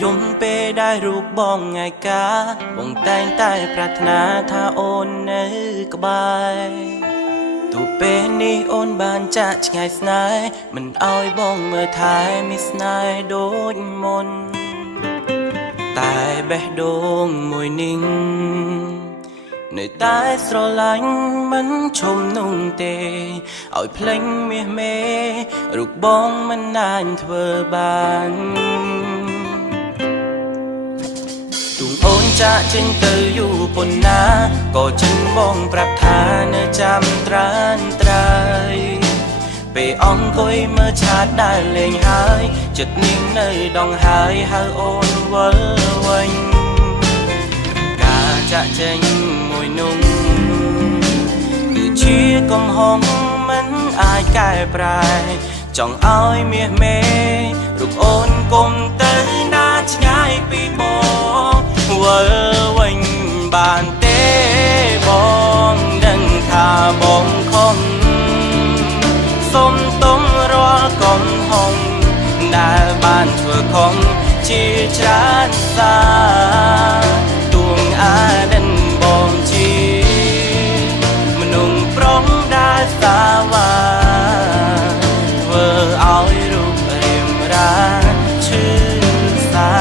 យំពេលได้រូបបងថ្ងៃកាបងតែងតែប្រាថ្នាថាអូននៅក្បែរទោះពេលនេះអូនបានចាក់ឆ្ងាយស្នេហ៍មិនអោយបងមើលថែមានស្នេហ៍ដូចមុនតែបេះដូងមួយនេះនៅតែស្រឡាញ់មិនឈុំនោះទេឲ្យភ្លេងមាសមេរូបបងមិនអាចធ្វើបានទូអូនចាក់ចេញទៅយូរប៉ុណ្ណាក៏ចិនបងប្រាប់ថានៅចាំត្រានត្រៃពេលអង្គុយមើលឆាតដែលលេងហើយចិត្តនាងនៅដងហើយហៅអូនវិលវិញការចាក់ចេញមួយនោះគឺជាកំហុសមិនអាចកែប្រែចង់ឲ្យមាសមេរូបអូនគុំទៅណាឆ្ងាយពីបងវិលវិញបានទេបងដឹងថាបងខំសុំទុំរាល់កំហុសដែលបានធ្វើខំជាច្រើនសាទួងអាដិនបងជាមនុស្សប្រុងដែលសាវាធ្វើឲ្យរូបរាងរាឈឺសា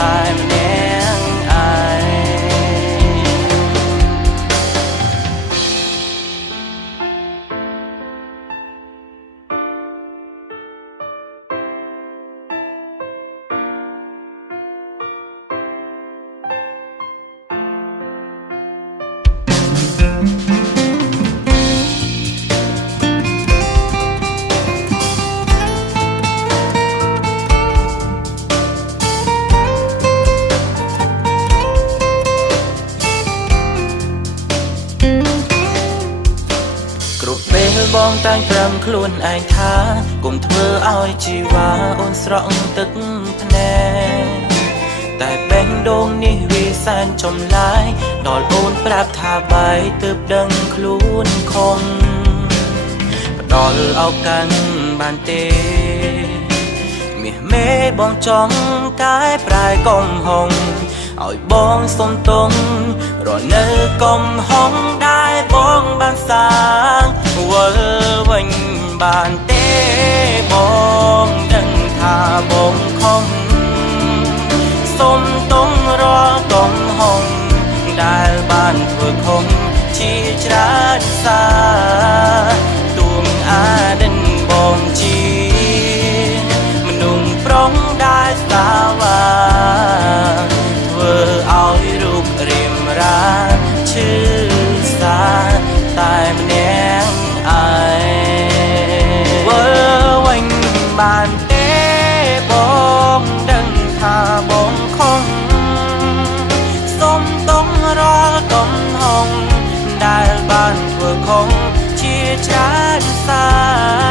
តែម្នាក់ឯងគ្រប់ពេលបងតែងប្រឹងខ្លួនឯងថាកុំធ្វើឲ្យជីវ៉ាអូនស្រក់ទឹកភ្នែកតែបេះដូងនេះវាសែនចម្លាយដល់អូនប្រាប់ថាបាយទើបដឹងខ្លួនខំផ្ដល់ឱកាសបានទេមាសមេបងចង់កែប្រែកំហុសឲ្យបងសុំទងរនៅកំហុសដែលបងបានសាងវិលវិញបានទេបងដឹងថាបងខំសុំទងរាល់កំហុសដែលបានធ្វើខំជាច្រើនសាទួងអាដិនបងជាមនុស្សប្រុងដែលសាវាធ្វើឲ្យរូបរាងរាឈឺសាតែម្នាក់ឯងវិលវិញបានទេបងដឹងថាបងខំសុំទងរាល់កំហុសដែលបានធ្វើខំជាច្រើនសា